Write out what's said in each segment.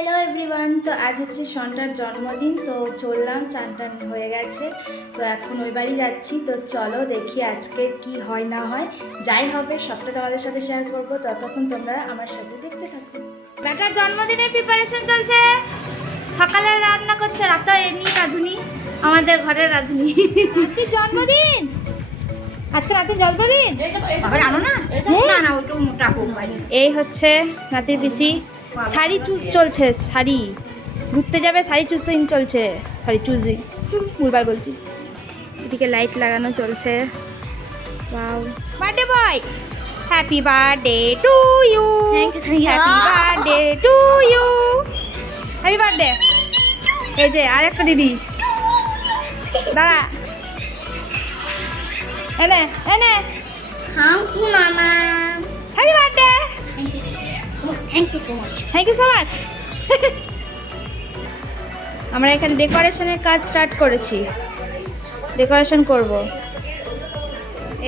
Hello everyone, তো আজ হচ্ছে সন্টার জন্মদিন। তো চললাম, চান টান হয়ে গেছে, তো এখন ওই বাড়ি যাচ্ছি। তো চলো দেখি আজকে কি হয় না হয়, যাই হবে সবটা তোমাদের সাথে শেয়ার করবো। ততক্ষণ তোমরা আমার সাথে দেখতে থাকো। বেটার জন্মদিনের প্রিপারেশন চলছে, সকালে রান্না করছে, রাতটা এমনি রাঁধুনি, আমাদের ঘরের রাঁধুনি। জন্মদিন আজকে রাতের জন্মদিন, জানো না? না ওটা মোটা হোক। এই হচ্ছে নাতির পিসি, শাড়ি চুজ চলছে, শাড়ি ঘুরতে যাবে, শাড়ি চুজিং চলছে, শাড়ি চুজিং ভুলবার বলছি। এদিকে লাইট লাগানো চলছে। Wow, birthday boy, happy birthday to you, happy birthday to you, happy birthday. এই যে আর একটা দিদি, দাঁড়া, এনে এনে Thank you, Mama. Happy birthday. Thank you so much. Thank you so much. আমরা এখানে ডেকোরেশনের কাজ স্টার্ট করেছি, ডেকোরেশন করব।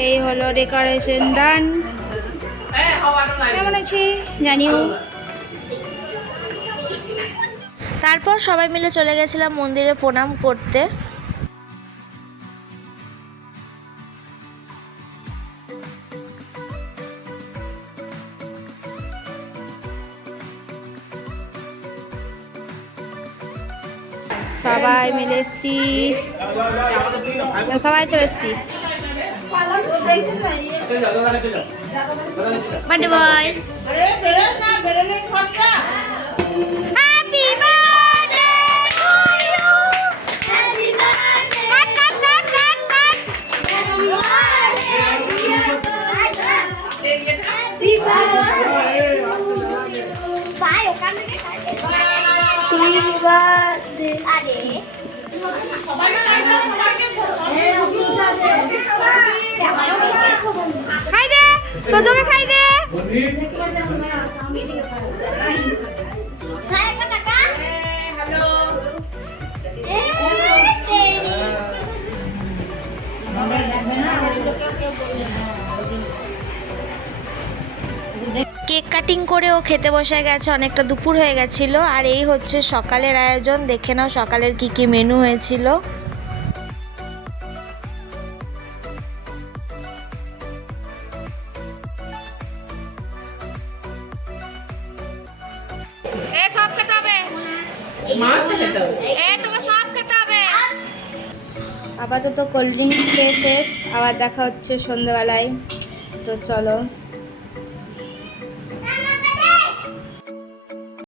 এই হলো ডেকোরেশন ডান। কেমন আছি জানিও। তারপর সবাই মিলে চলে গেছিলাম মন্দিরে প্রণাম করতে। সবাই মিলে এসছি, সবাই চলে এসছি। Birthday boy, happy birthday to you. Cut cut cut cut cut. খাই দে, তোজোকে খাই দে। কেক কাটিং করে ও খেতে বসে গেছে, অনেকটা দুপুর হয়ে গেছিল। আর এই হচ্ছে সকালের আয়োজন, দেখে নাও সকালের কি কি মেনু হয়েছিল। সব খেতে হবে, তোকে সব খেতে হবে। আপাতত কোল্ড ড্রিঙ্কস খেয়ে শেষ, আবার দেখা হচ্ছে সন্ধ্যেবেলায়। তো চলো।